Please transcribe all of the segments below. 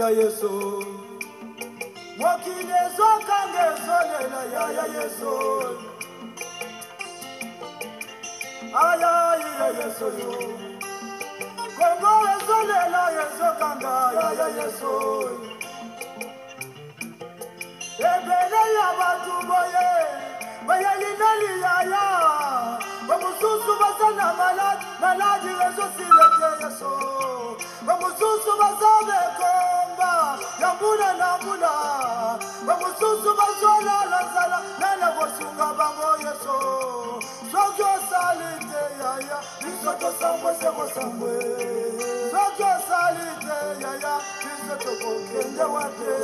ya Yesu. Mokili ezokanga ezolela ya Yesu. Ayayi ya Yesu yo. Kongo ezolela ezokanga ya Yesu. Ebele ya batu boye, boye linali ya. Bamususu basana maladi rezo silete Yesu. Bamususu basabe komba, yambuna nambuna. Bamususu basola lazala, nana bosunga bango Yesu. Sokyo salite ya, bisoto sambwe seko sambwe. Sokyo salite ya, bisoto kokende wate.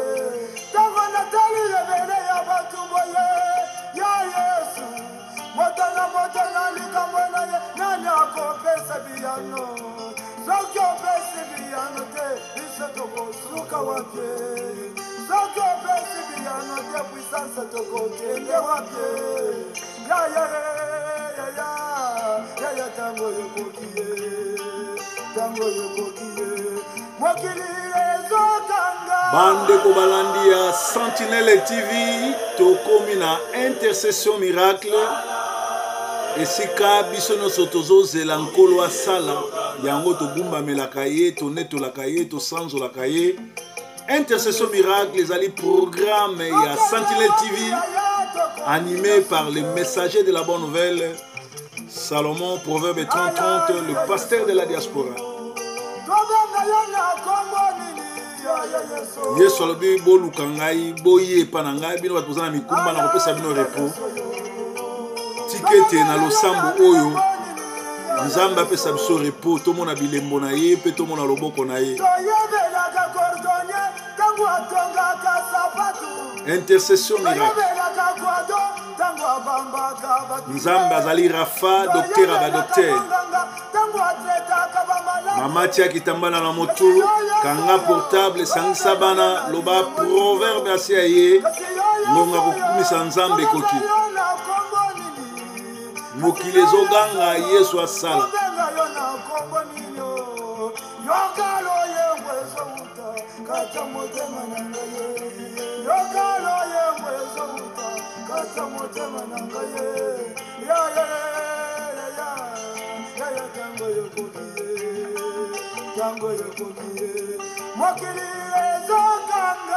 Tango natali lebele ya batu boye, ya Yesu. Motana likamwena ye, nani akopesa biyano. Sokyo pesi biyano te, bisoto kosuka wate. Sokyo pesi biyano te, puissance toko kende wate. Ya tango yokokie, mokili ezokanga. Bande Kobalandia, Sentinelle TV, tokomi na intercession miracle. Esika biso no sotozo zela nkolo asala, yango to bumba melakaye, to neto lakaye, to sanzo lakaye. Intercession miracle, les ali programme ya Sentinelle TV, animé par les messagers de la bonne nouvelle. Salomon, Proverbe 30-30, le pasteur de la diaspora. Yesu alobi boluka ngai boye pana ngai bino bato bazana mikumba na kopesa bino repos. Tikete na losambo oyo Nzambe apesa biso repos, tomona bilembo na ye pe tomona loboko na ye. Intercession miracle. Nzambe azali Rafa, docteur aba docteur. Mama tia kitambana na moto, kanga portable sangisa bana loba proverbe asia ye, ngonga kukumisa Nzambe koki. Mokili ezoganga Yesu asala. Mokili ezokanga.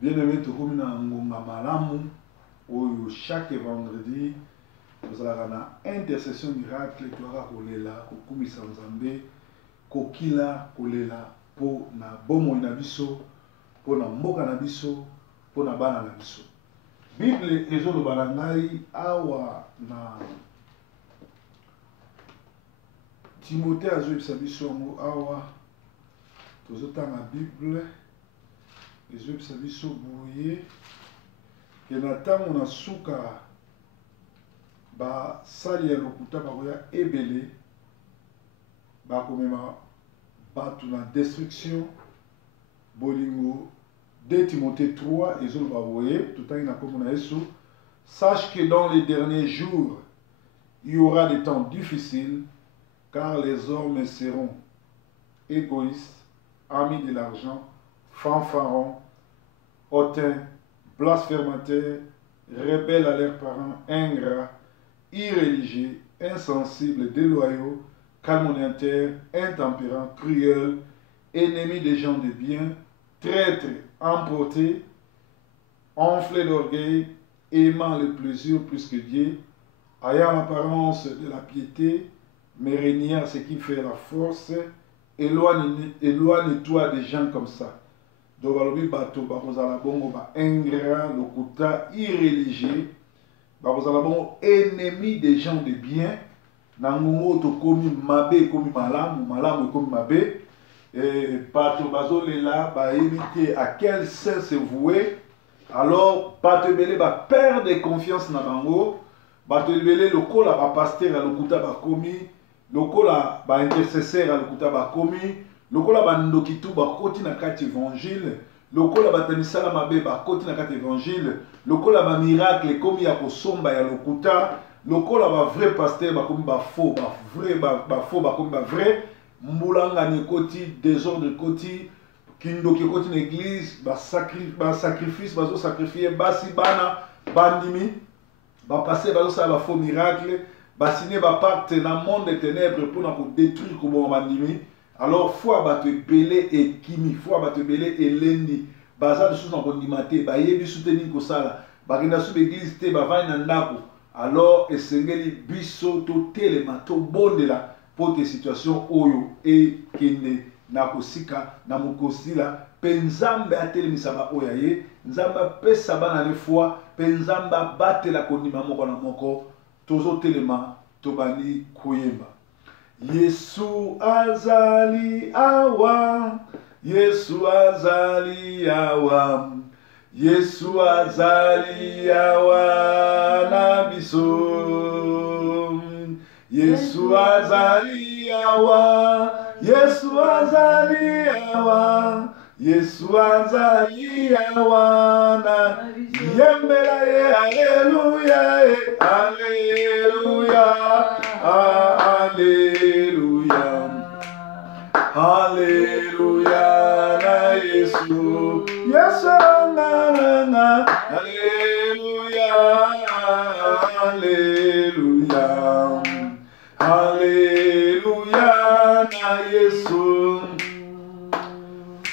Bien-aimé, tokomi na ngonga malamu oyo chaque vendredi nous allons na intercession miracle toka kolela kokumisa Nzambe kokila kolela po na bomoi na biso po na mboka na biso po na bana na biso. Bible ezoloba na ngai awa na Timothée azoyebisa biso yango awa tozotanga Bible ezobisa biso boye ke na ntango na suka basali ya lokuta bakoya ebele bakomema bato na destruction bolingo 2 Timothée 3 ezoloba boye totangi na kombo na Yesu. Sache que dans les derniers jours il y aura des temps difficiles car les hommes seront égoïstes, amis de l'argent, fanfarons, hautains, blasphémateurs, rebelles à leurs parents, ingrats, irréligieux, insensibles, déloyaux, calomniateurs, intempérants, cruels, ennemis des gens de bien, traîtres, emportés, enflés d'orgueil, aimant le plaisir plus que Dieu, ayant l'apparence de la piété, mais régnant ce qui fait la force. Éloigne-toi des gens comme ça. Donc, balobi bato bakozala bongo ba ingrat, lokuta, irréligieux, bakozala bongo ennemi des gens de bien. Nangongo to komi mabe komi malamu, malamu komi mabe. bato bazolela bayebite à quel saint se vouer. Alors bato ebele ba perdre confiance na bango, bato ebele lokola ba pasteur à lokuta bakomi, lokola ba intercesseur à lokuta bakomi, lokola ba ndokitu bakoti na kati évangile, lokola ba tamisala mabe bakoti na kati évangile, lokola ba miracle komi ya kosomba ya lokuta, lokola ba vrai pasteur bakomi ba faux, ba faux bakomi ba vrai, mbulanga ni koti, désordre koti, kindoki koti na église, ba sacrifice bazo sacrifier basi bana bandimi, ba passer bazo sa ba faux miracle, ba signer ba pacte na monde des ténèbres pour na ko détruire ko bon bandimi. Alors foi bato belé et kimi, foi bato belé et lendi, baza de sous en kondimate, ba yebi soutenir ko sala, ba kenda sous église te ba vana ndako. Alors esengeli biso to telema to bondela pour tes situations oyo et kende na kosika na mukosila penzambe atelemisa ba oya ye nzamba pesa bana le foi penzamba batela kondima moko na moko tozo telema tobani koyemba. Yesu azali awa, Yesu azali awa, Yesu azali awa na biso. Yesu azali awa, Yesu azali awa, Yesu azali awa na yembela ye, Alleluia, Alleluia, Alleluia, Alleluia na Yesu, Yesu na, Alleluia, Alleluia, Alleluia na Yesu.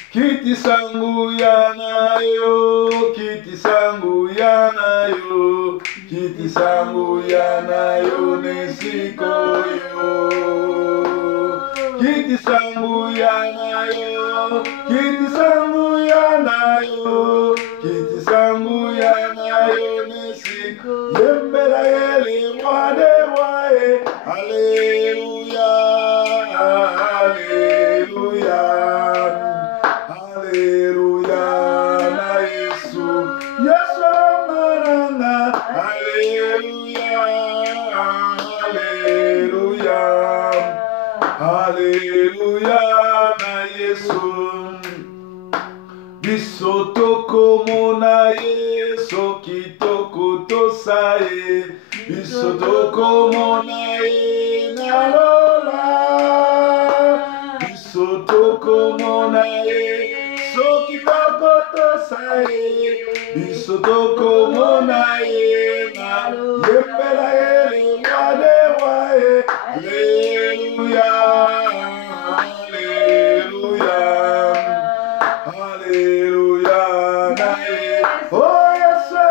Kiti sangu yana yo, kiti sangu yana yo, kiti sangu yana yo nesiko yo. Kiti sangu yana yo, kiti sangu yana yo, kiti sangu yana yo nesiko. Yembela yele wade wae, Alleluia, Alleluia. Alleluia na Yesu, Yesu maranga, Alleluia, Alleluia, Alleluia na Yesu. Biso toko mona Yesu kitoko tosaye, biso toko mona ye na lola, biso toko mona ye. Soki bakoto sae, biso toko mona ye na yembela ye wade wae, Alleluia, Alleluia, Alleluia na ye. Oh Yesu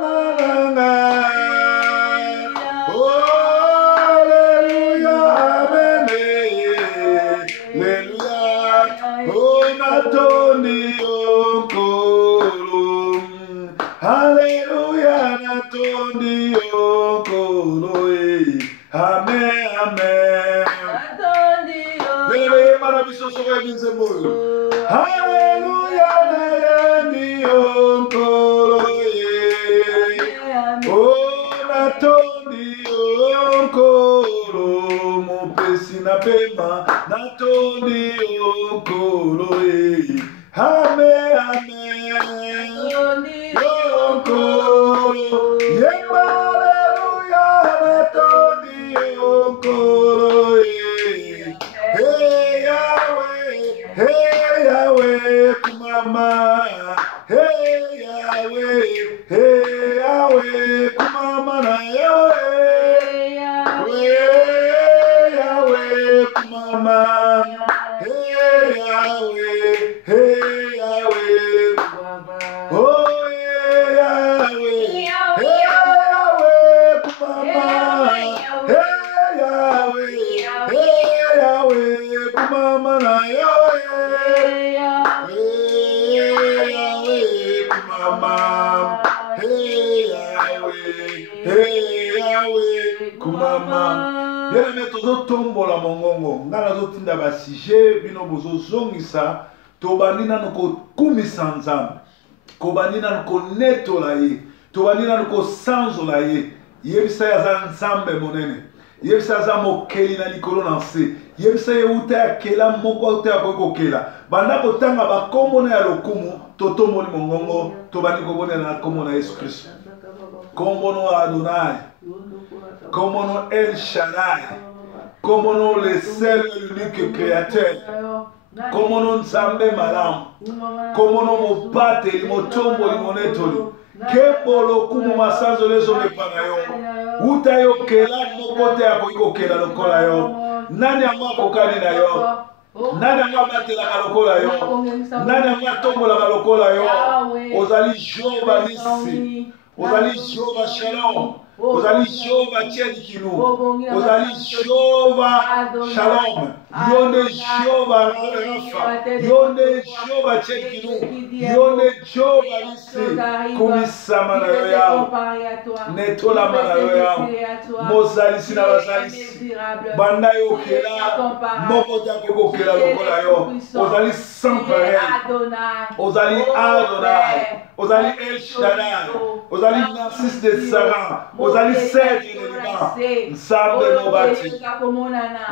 maranga, oh Alleluia, amen, Alleluia, oh natondi okolo, Alleluia natondi okolo, amen, amen. Bebe marabiso soka binzembo, Alleluia na yendi okolo, oh natondi okolo, mopesi na pema natondi okolo, amen, amen. Okolo, yemba Alleluia natondi okolo, hey Yahweh kumama, hey Yahweh kumama na Yahweh kumama, hey Yahweh, oh Yahweh, hey Yahweh kumama, hey Yahweh kumama na Yahweh kumama, hey Yahweh kumama. bien aimé tozotombola mongongo nga nazotinda basije bino bozozongisa tobandi nanu kokumisa nzambe kobandi nanu konetola ye tobandi nanu kosanzola ye yebisa ye aza nzambe monene yebisa aza mokeli na likolo na nse yebisa ye uta ya kela moko te akoki kokela banda kotanga bakombo na ya lokumu totomboli mongongo tobandi kobonela na kombo na Yesu Kristo kombo no Adonai kombo no El Shaddai kombo no le seul et l'unique créateur kombo no nzambe malamu kombo no mobateli motomboli monetoli kembolo kumu masanzo lezo mepana yo uta yo kela moko te akoki kokela lokola yo nani yango akokani na yo nani yango abatelaka lokola yo nani yango atombolaka lokola yo ozali Jehova Nisi ozali Jehova Shalom ozali Jehova Tchedikinu ozali Jehova Shalom yonde Jehova Rafa yonde Jehova Tchedikinu yonde Jehova Nisi kumisama na yo yao netolama na yo yao mozalisi na bazalisi banda yo kela moko te akokokela lokola yo ozali sans pareil ozali Adonai ozali El Shaddai ozali Narcisse de Saran ozali Cèdre de Liban nzambe mobati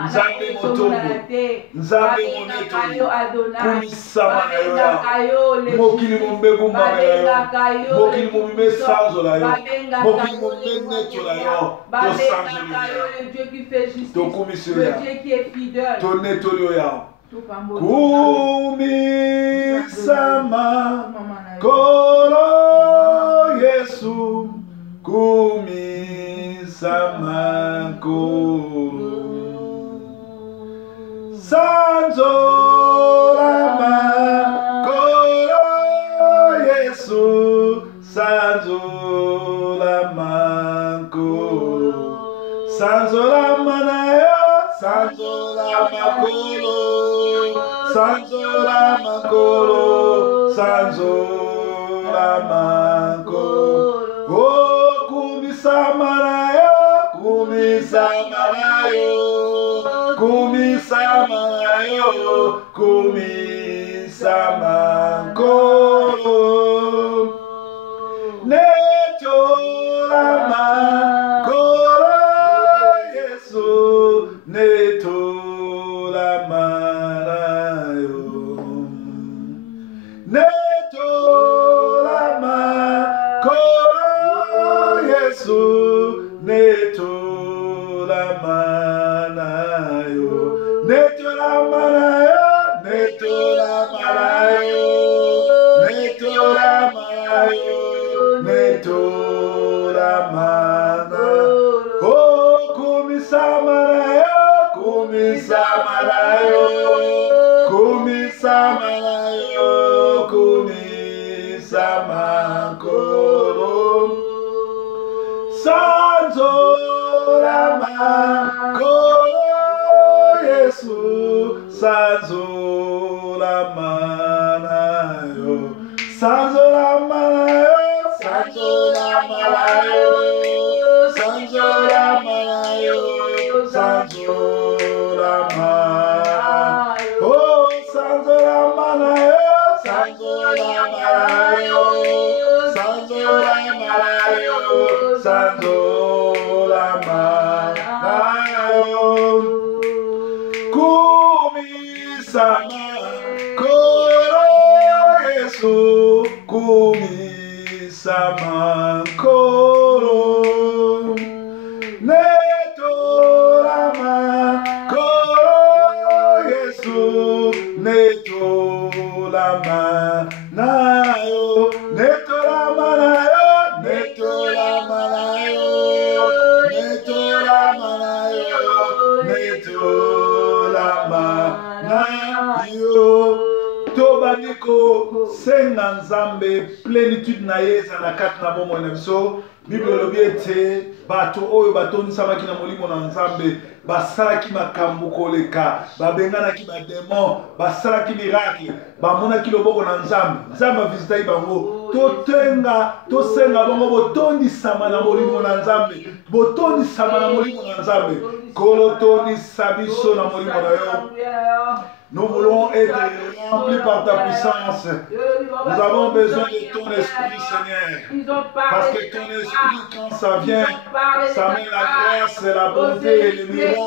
nzambe motombo nzambe monetoli kumisama na yo yao mokili mombegumbama na yo mokili momime sanzola yo mokili momime netola yo tosanzoli yo tokumisi yo yao tonetoli yo yao kumisama kolo Yesu kumisama kolo sanzolama kolo Yesu sanzolama kolo sanzolama na yo sanzolama kolo sanzolama kolo sanzolama kolo oh kumisama na yo kumisama na yo kumisama na yo kumisama kolo netolama kolo Yesu netolama na yo netolama kolo Yesu netolama na yo netolama na yo netolama na yo netolama na yo netolama na oh kumisama na yo kumisama na yo kumisama na yo kumisama kolo sanzolama kolo Yesu sanzolama na yo sanzolama na yo sanzolama na yo sanzolama na yo sanzolama oh sanzolama na yo sanzolama na yo sanzolama na yo sanzolama na yo kumisama kolo Yesu kumisama kolo netolama kolo Yesu netolama na yo netolama na yo netolama na yo netolama na yo netolama na yo tobandiko senga nzambe plénitude na ye ezala kati na bomoi na biso Bible elobi ete bato oyo batondisamaki na molimo na nzambe basalaki makambo koleka babenganaki bademon basalaki miracle bamonaki loboko na nzambe nzambe avisitaki bango totenga tosenga bango botondisama na molimo na nzambe botondisama na molimo na nzambe kolo tondisa biso na molimo na yo. Nous voulons être remplis par ta puissance. Nous avons besoin de ton esprit, Seigneur. Parce que ton esprit, quand ça vient, ça met la grâce, la bonté et les miracles.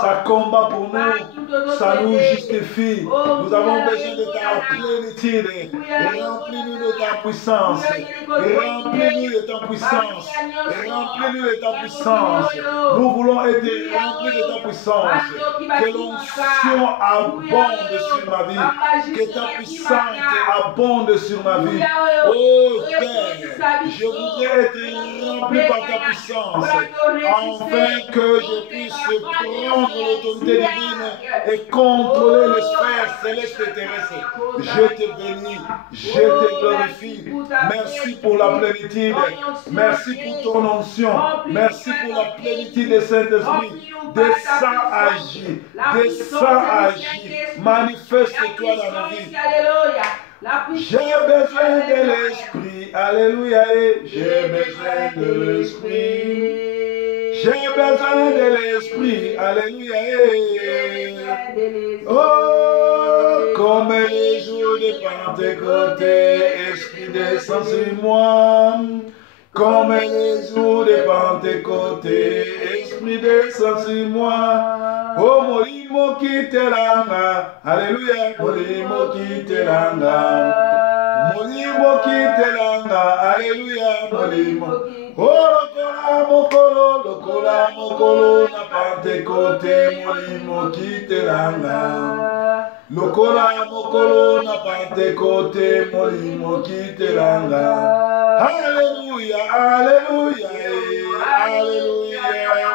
Ça combat pour nous, ça nous justifie. Nous avons besoin de ta plénitude. Remplis-nous de ta puissance. Remplis-nous de ta puissance. Remplis-nous de ta puissance. Nous voulons être remplis de ta puissance. Que l'onction abonde sur ma vie, que ta puissance abonde sur ma vie. Oh Père, je voudrais être rempli par ta puissance, afin que je puisse prendre l'autorité divine et contrôler les sphères célestes et terrestres. Je te bénis, je te glorifie. Merci pour la plénitude, merci pour ton onction, merci pour la plénitude du Saint-Esprit. Descends, agis, descends, agis. Manifeste-toi dans nos vies. J'ai besoin de l'esprit. Alléluia. J'ai besoin de l'esprit. J'ai besoin de l'esprit. Alléluia. Oh, comme les jours de Pentecôte, esprit descend sur moi. Comme les jours de Pentecôte, esprit descend sur moi. Oh, molimo kitelanga, alléluia, molimo kitelanga, molimo kitelanga, alléluia, molimo. Oh, lokola mokolo, na Pentecôte, molimo kitelanga. Lokola mokolo, na Pentecôte, molimo kitelanga. Alléluia, alléluia, alléluia,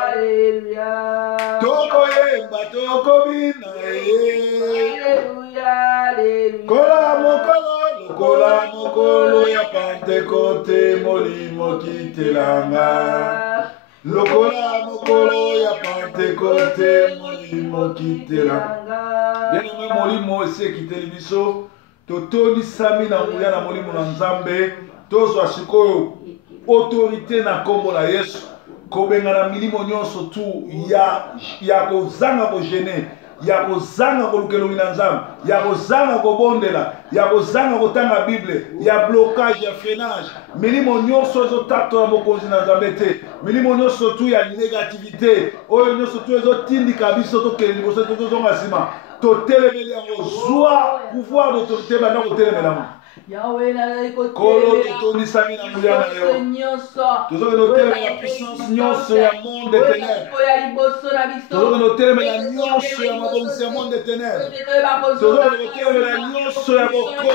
alléluia. Toko yemba, toko bina, alléluia, alléluia. Kola mokolo ya Pentecôte, molimo kitelanga. Lokola mokolo ya Pentecôte, molimo kitelanga. Bien-aimé, molimo ese kiteli biso, totoli sami na nguya na molimo na nzambe. Tozwa sikoyo autorité na kombo na Yesu kobenga na milimo nyonso tu ya kozanga kogene, ya kozanga kolukelongi na nzambe, ya kozanga kobondela, ya kozanga kotanga Bible, ya blocage, ya freinage. Milimo nyonso ezotatola mokonzi na nzambe te. Milimo nyonso tu ya négativité oyo nyonso tu ezotindika biso tokele liboso tozonga nsima totelemeli yango. Zwa pouvoir d'autorité banda kotelemela yango. Kolo totondisami na nguya na yo. Tozoke notelema na puissance nyonso ya monde de ténèbres. Tozoke notelema na nyonso ya mabongisi ya monde de ténèbres. Tozoke notelema na nyonso ya bokoko,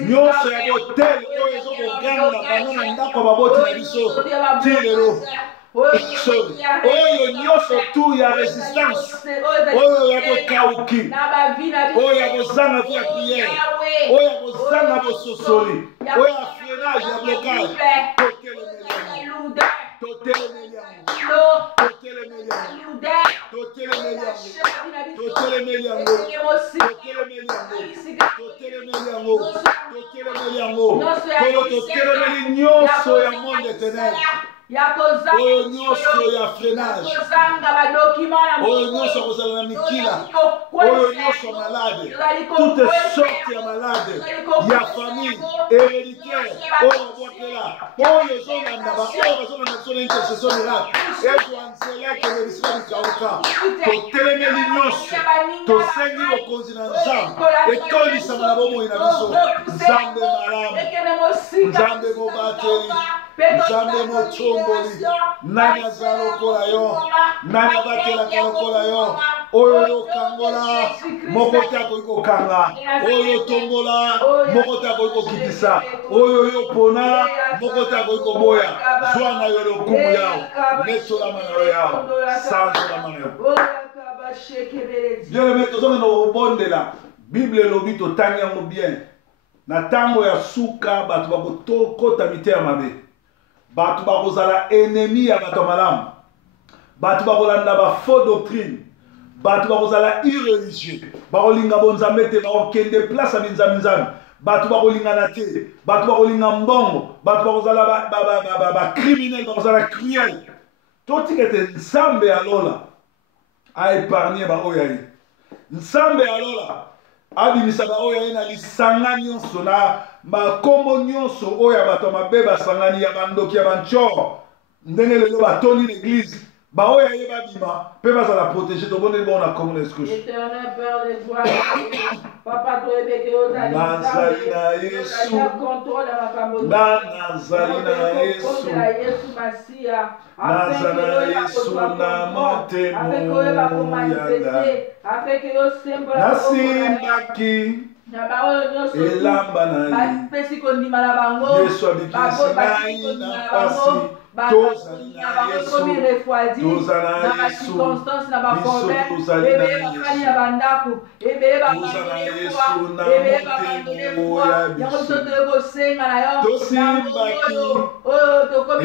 nyonso ya botel oyo ezokoganga bano na ndako baboti na biso ti lelo. Oyo nyonso tu ya résistance, oyo ya bokauki, oyo ya kozanga via prière, oyo ya kozanga bososoli, oyo ya freinage, ya blocage, totelemeli nyonso ya monde de ténèbres. Oyo nyonso ya freinage, oyo nyonso kozala na mikila, oyo nyonso malade, toutes sortes ya malade, ya famille, héréditaire, oyo bwakela, oyo ezolanda oyo bazolanda biso na intercession miracle, ezwanzela kele bisika bikauka. Totelemeli nyonso, tosengi bokonzi na nzambe, etondisama na bomoi na biso. Nzambe malamu, Nzambe mobateli, Nzambe motomboli, nani aza lokola yo, nani abatelaka lokola yo. Oyo yokangola moko te akoki kokanga, oyo tombola moko te akoki kokitisa, oyo yopona moko te akoki koboya. Zwa na yo lokumu yawo, netolama na yo yawo, sanzolama na yo. Bien-aimé, tozonga na kobondela Bible elobi totangi yango bien. Na tango ya suka bato bakokota mite ya mabe, bato bakozala ennemi ya bato malamu, bato bakolanda ba faux doctrine, bato bakozala irreligieux, bakolinga bonzambe te, bakokende place ya binzambe, bato bakolingana te, bato bakolinga mbongo, bato bakozala ba criminel, bakozala cruel. Totika ete Nzambe alola a épargné ba oyo ye. Nzambe alola abimisa ba oyo ye na lisanga nyonso na makombo nyonso oyo bato mabe basangani ya bandoki ya banchoro ndenge lelo batoni l'église ba oyo ye babima pe bazala protéger to bonne bon na comme l'escouche. Éternel Père de gloire, Papa to ebeke otali Nazali na Yesu, contrôle makambo Nazali na Yesu, Yesu Masia, Nazali na Yesu na motemo yanga. afin que yo semble Nasimbaki elamba na ye. Yesu abikisi ngai na pasi. Tozali na Yesu, tozali na Yesu, biso tozali na Yesu, tozali na Yesu na motemo ya biso. Tosimbaki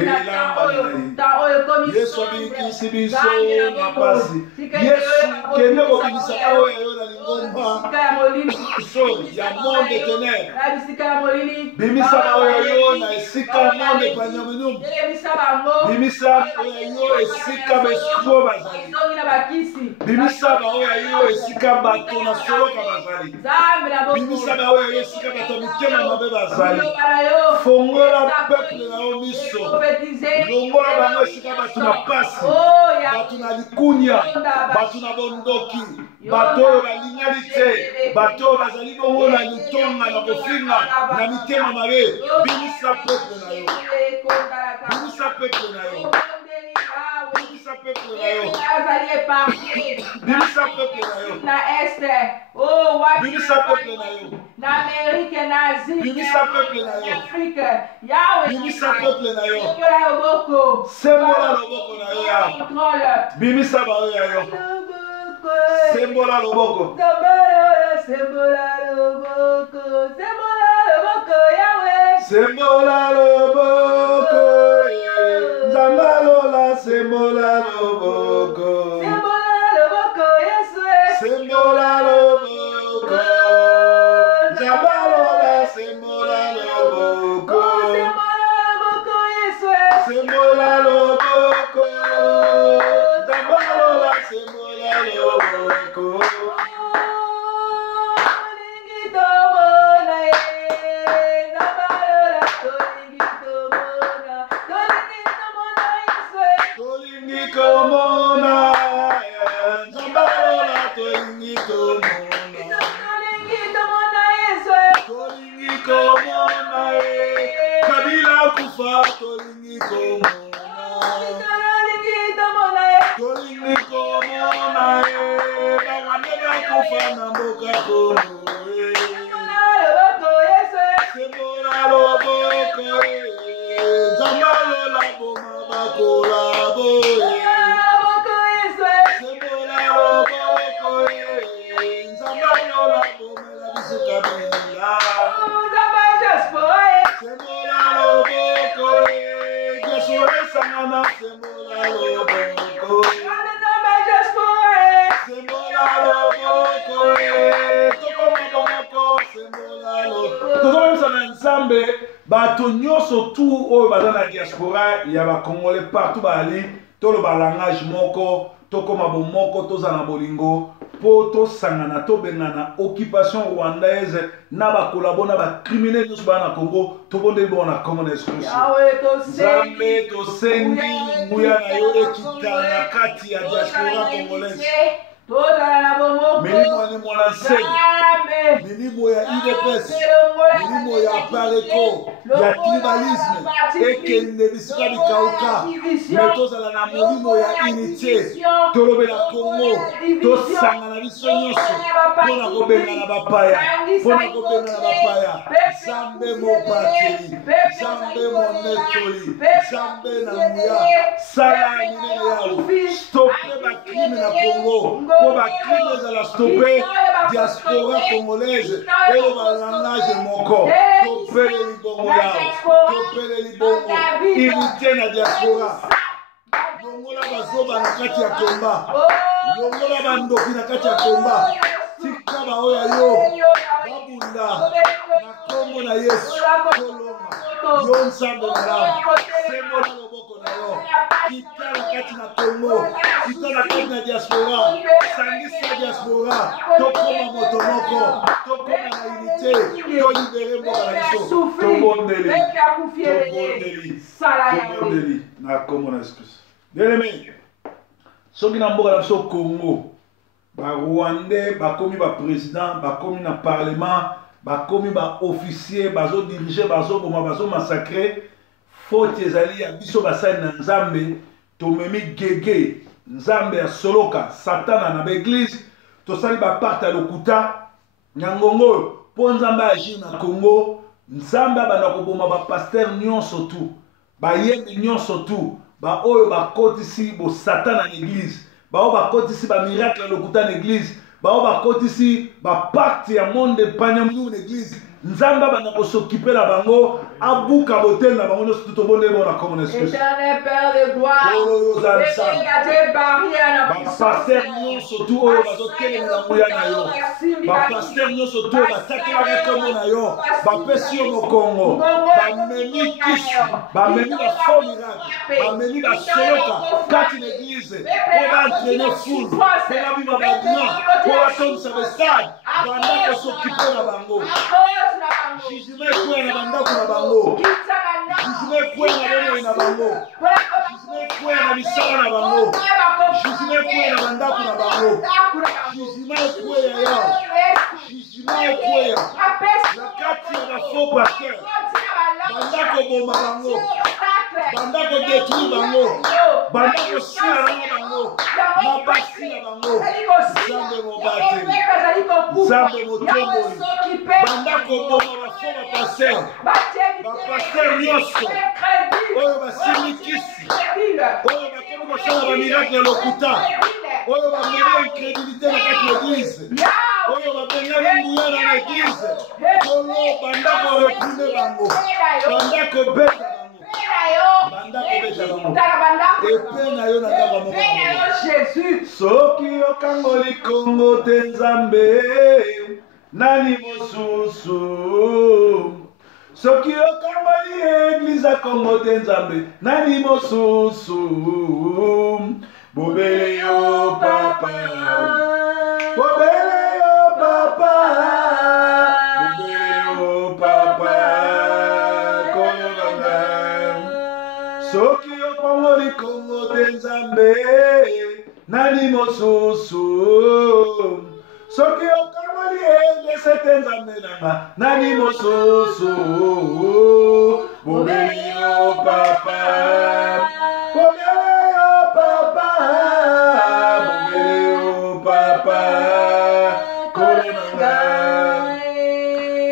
elamba na ye. Yesu abikisi biso na pasi. Yesu kende kobimisa oyo yo na lingomba so ya monde ténèbres. Bimisa oyo yo na esika monde panyaminu. Bimisa oyo esika besikuo bazali. Bimisa oyo esika bato na soloka bazali. Bimisa oyo esika bato mitema mabe bazali. Fongola peuple na yo miso. Longola bango esika bato na pasi, bato na likunya, bato na bondoki, bato oyo balingani te, bato oyo bazali bongo na litonga na kofinga na mitema mabe. Bimisa peuple na yo. Bimisa peuple na yo. Bimisa peuple na yo. Bimisa peuple na yo. Bimisa peuple na yo. Na Amérique, na Asie, Bimisa peuple na yo. Afrique, Yahweh, Bimisa peuple na yo. Sembola Sembola loboko na yo ya. Bimisa ba oyo ya yo. Sembola loboko. Sembola loboko, Yahweh. Sembola loboko. Zambalola sembola loboko. Sembola loboko, Yesu. Sembola loboko. Zambalola sembola loboko. Sembola loboko, Yesu. Sembola loboko. Zambalola sembola loboko. Komona, Zambalola tolingi komona, tolingi komona, Kabila kufa tolingi komona, tolingi komona, Bawandeba kufa na mboka Kongo, Sembola loboko, Zambalola boma bakola boye. Bato nyonso tu oyo baza na diaspora ya bakongole partout bali toloba langage moko tokoma bomoko tozala na bolingo po tosangana tobengana occupation rwandaise na bakolabo na bacriminel nyonso bana na Congo tobondeli bongo na Congo na exclusion. Nzambe tosengi nguya na yo ekita na kati ya diaspora congolaise. Milimo ya mwana nseng, milimo ya UDPS, milimo ya pareko, ya tribalisme, ekende bisika bikauka, metozala na molimo ya unité, tolobela Congo, tosangana biso nyonso, pona kobengana bapaya, pona kobengana bapaya, Nzambe mobateli, Nzambe monetoli, Nzambe na nguya, sala minene yao, stoppe bakrime na Congo, po bakrime ezala stoppe diaspora congolaise, elo balangage moko, topeleli bongo yao, topeleli bongo, unité na diaspora, longola bazoba na kati ya komba, longola bandoki na kati ya komba, tika baoya yo, babu baninga na kombo na Yesu kolonga yo nzambe na sembo na loboko na yo kitala kati na Kongo kitala kati na diaspora sangisa diaspora tokoma moto moko tokoma na unité tolibere mboka na biso tobondeli na kombo na Yesu Kristo. Bien-aimé, soki na mboka na biso Congo ba Rwandais bakomi ba président bakomi na parlement bakomi ba officier bazo diriger bazo boma bazo massacrer faute ezali ya biso basali na nzambe tomemi gege nzambe ya soloka satana na l'église tosali ba parte ya lokuta nyangongo po nzambe agir na Congo nzambe abanda koboma ba pasteur nyonso tu bayembi nyonso tu ba oyo bakotisi bo satana na l'église bao bakotisi ba miracle ya lokuta na l'église bao bakotisi ba pacte ya monde panyamulu na l'église nzamba bana ko s'occuper na bango abuka botel na bango nyonso tobonde bona comme on excuse Éternel Père de gloire il y a des barrières na biso pasteur nyonso tu oyo bazokele na nguya na yo ba pasteur nyonso tu batakela kombo na yo bapesi yo mokongo bamemi kisi bamemi ba faux miracle bamemi ba soloka kati na église po baentraîner foule po babima badina po batonisa bestade banda ko s'occuper na bango jugement ekwe na bandako na bango jugement ekwe na bomo na bango jugement ekwe na misala na bango jugement ekwe na bandako na bango jugement ekwe ya yao jugement ekwe ya na kati ya bafaux pasteur bandako boma bango bandako détruire bango bandako sila na bango na basi na bango nzambe mobateli nzambe motomboli bandako boma bafaux bapasteur bapasteur nyonso oyo basilikisi oyo bakomi kosala bamiracle ya lokuta oyo bamemi incrédulité na kati ya église oyo babengami nguya na église kolo bandako reprime bango bandako beta soki okangoli Kongo te nzambe nani mosusu soki okangoli église ya Kongo te nzambe nani mosusu bobele yo papa bobele yo papa bobele yo papa soki okangoli Kongo te nzambe nani mosusu soki okangoli église te nzambe nanga nani mosusu bobele yo papa bobele yo papa bobele yo papa kolo nanga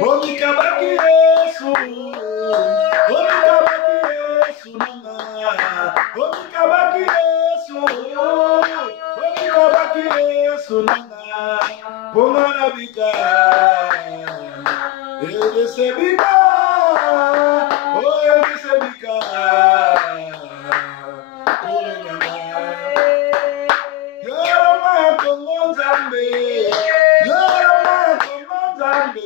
omikabaki Yesu omikabaki Yesu nanga omikabaki Yesu omikabaki Yesu nanga ponga na bika edese bika oh edese bika kolo nanga yoroma Kongo nzambe yoroma Kongo nzambe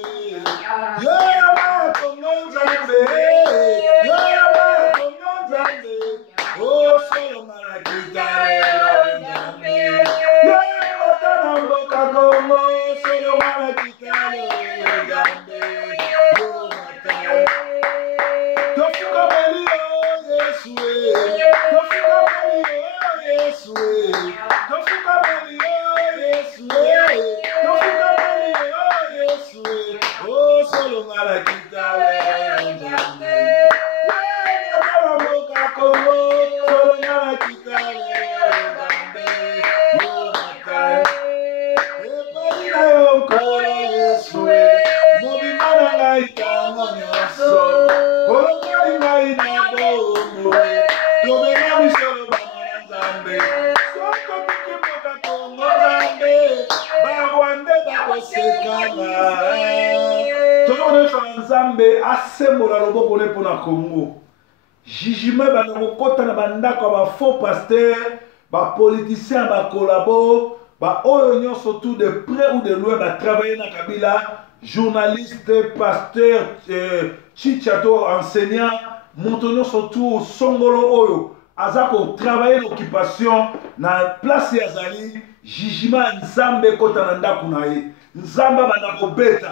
yoroma Kongo nzambe yoroma Kongo nzambe oh solo marakitare nzambe yoroma na mboka Kongo solo marakitare nzambe tofukameli yo Yesu tofukameli yo Yesu tofukameli yo Yesu tofukameli yo Yesu oh solo marakitare nzambe yoroma mboka Kongo solo marakitare nzambe kolo Yesu mobima na ngai ntango nyonso olongoli ngai na bongo tobenga misolo bana na nzambe sokotiki mboka Kongo nzambe barwande bakosekana toyonefa nzambe asembola loboko ne mpona Kongo jugement bana kokota na bandako ya bafaux pasteur bapoliticien bakolabo ba oyo nyonso tout de près ou de loin ba travailler na Kabila journaliste, pasteur, chichato, enseignant, montonyo surtout, songolo oyo, azako travailler l'occupation, na place yazali, jijima nzambe kota nanda kunaye, nzamba banako beta,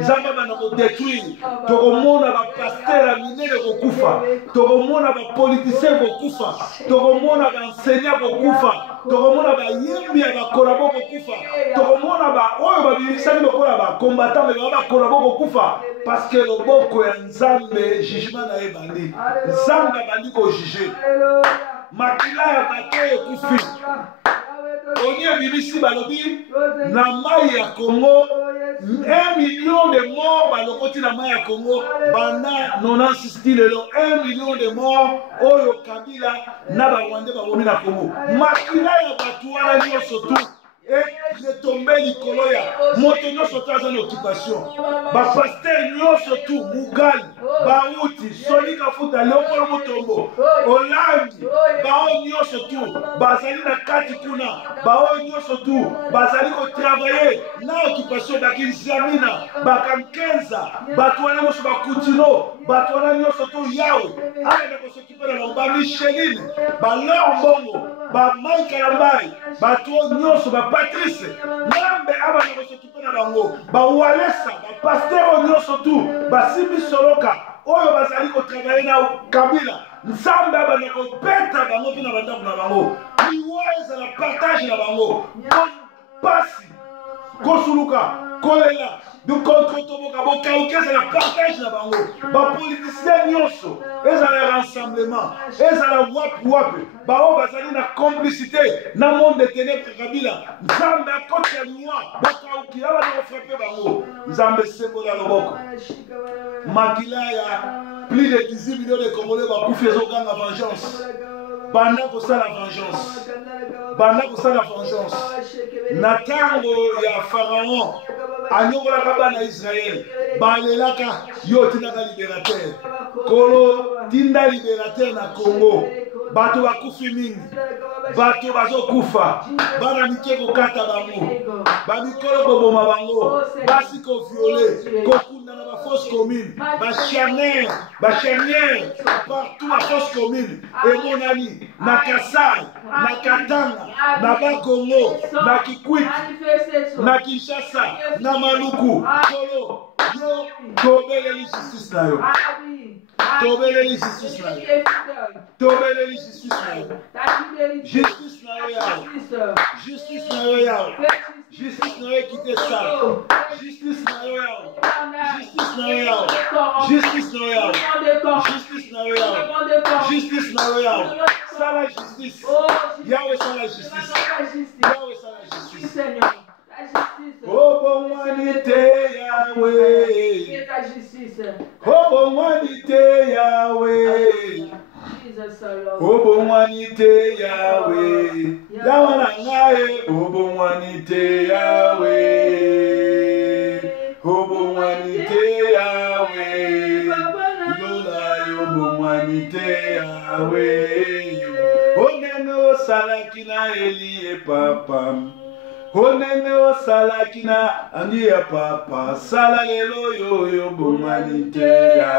nzamba banako détruire, tokomona ba pasteur a minene kokufa, tokomona ba politicien kokufa, tokomona ba enseignant kokufa, tokomona ba yembi ya ba kolabo kokufa, tokomona ba oyo ba bilisaki lokola ba combattant mais ba kolabo kokufa parce que loboko ya nzambe jugement na ebandi, nzambe bandi ko juger. Makila ya bato ekufi. Oni ebimisi balobi na mai ya Congo 1 million de morts balokoti na mai ya Congo banda 96 lelo 1 million de morts oyo Kabila na Barwandais bakomi na Congo. Makila ya bato wana nyonso tu retombé likolo ya moto nyonso to aza na occupation bapaster nyonso tu Mugali Bauti Sonika Futa Leopold Mutombo Olandi bao nyonso tu bazali na kati kuna bao nyonso tu bazali kotravailler na occupation bakinzamina bakamkenza bato wana nyonso bakutino bato wana nyonso tu yawe aenda kosokipa na bango Micheline balor mbongo bamaika ya mbai bato nyonso Patrice Nambe abana kosokipa na bango bawalesa bapasteur nyonso tu basimbi soloka oyo bazali kotravailler na Kabila nzambe abana kopeta bango mpe na bandako na bango liweza na partage na bango pasi kosuluka kolela dukontrotoboka bokaukeza na partage na bango bapoliticien nyonso ezala rassemblement ezala wapi bao bazali na complicité na monde de ténèbres Kabila nzambe akoti ya liwa bokauki abana kofrape bango nzambe sembola loboko makila ya plus de 18 millions de Congolais bakufi ezoganga vengeance banda kosala vengeance na tango ya Pharaon anyokolaka bana Israël balelaka yo tindaka libérateur kolo tinda libérateur na Congo bato bakufi mingi bato bazokufa bana mike kokata bango bamikolo koboma bango basi koviole kokunda na bafosse commune bacharnière partout na fosse commune emonani na Kasai na Katanga na Bakongo na Kikwit na Kinshasa na Maluku kolo yo tobeleli justice na yo tobeleli justice na yo tobeleli justice na yo justice na yo yawe justice na yo yawe justice na yo ekite sala justice na yo yawe justice na yo yawe justice na yo yawe justice na yo yawe justice na yo yawe sala justice yawe sala justice yawe sala justice Obonwanite Yahweh, Obonwanite Yahweh, Obonwanite Yahweh, Yawanangaye, Obonwanite Yahweh, Obonwanite Yahweh, Lola Obonwanite Yahweh, Oneno Salakina Eli Papa. Onene o salakina angia papa sala lelo yo bomanite ya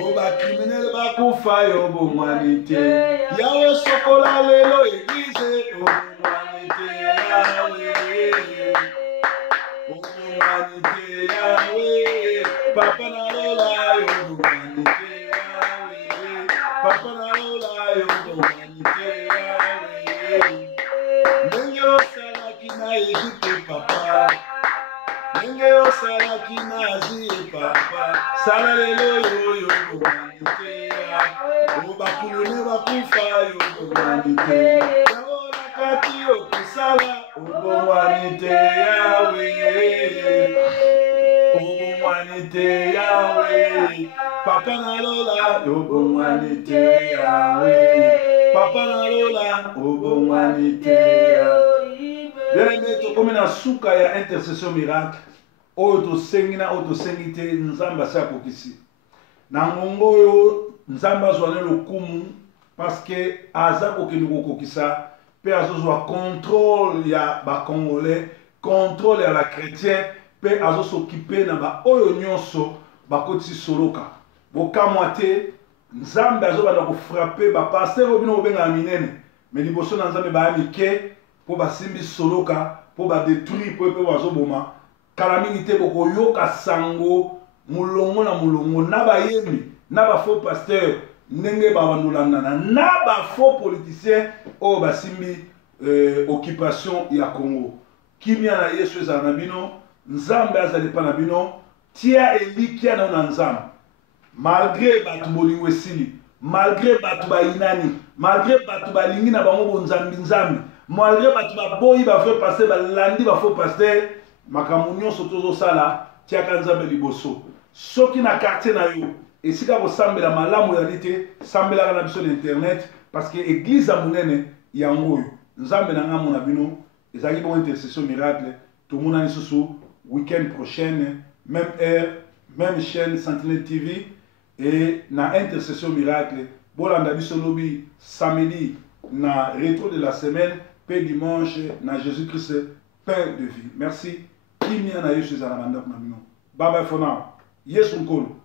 oba criminel bakufa yo bomanite yawe sokola lelo eglise o bomanite yawe papa na lola yo bomanite yawe papa na lola yo bomanite yawe Nenyo salakina Egypte papa Nenyo salakina Asie papa Sala lelo yo bomanite ya Obakulune bakufa yo bomanite Yaola kati yo kusala Obomanite yawe Obomanite yawe Papa na lola yo bomanite yawe Papa na lola obonwanite ya Bien-aimé tokomi na suka ya intercession miracle oyo tosengi te nzambe asi akokisi na ngongo oyo nzambe azwa ne lokumu parce que aza kokende kokokisa mpe azozwa contrôle ya bacongolais contrôle ya bachrétien pe azo s'occuper na ba oyo nyonso bakotisi soloka bokamwa te nzambe azobanda kofrape bapaster oyo bino bobenga minene me liboso na nzambe baya mike mpo basimbi soloka mpo badétruire mpo mpe bazoboma kala mingi te bokoyoka sango mulongo na mulongo na bayembi na bafaux pasteur ndenge babandolandana na bafaux politicien oyo basimbi occupation ya Congo. Kimia na Yesu ezala na bino nzambe azali pa na bino tia elikia na nzambe malgré batu bolingo esili malgré batu bayinani malgré batu balingi na bango bonzambi nzambe malgré batu baboyi ba vrai pasteur balandi ba faux pasteur makambo nyonso tozosala tiaka nzambe liboso soki na quartier na yo esika kosambela malamu ya lite sambelaka na biso na internet parce que église ya monene yango oyo nzambe na nga mona bino ezalaki bongo intercession miracle tomonani susu week-end prochaine même heure même chaîne Sentinelle TV et na intercession miracle bolanda biso lobi samedi na rétro de la semaine pe dimanche na Jésus-Christ pain de vie. Merci. Kimia na Yesu ezala bandako na bino. Bye bye for now. Yesu nkolo.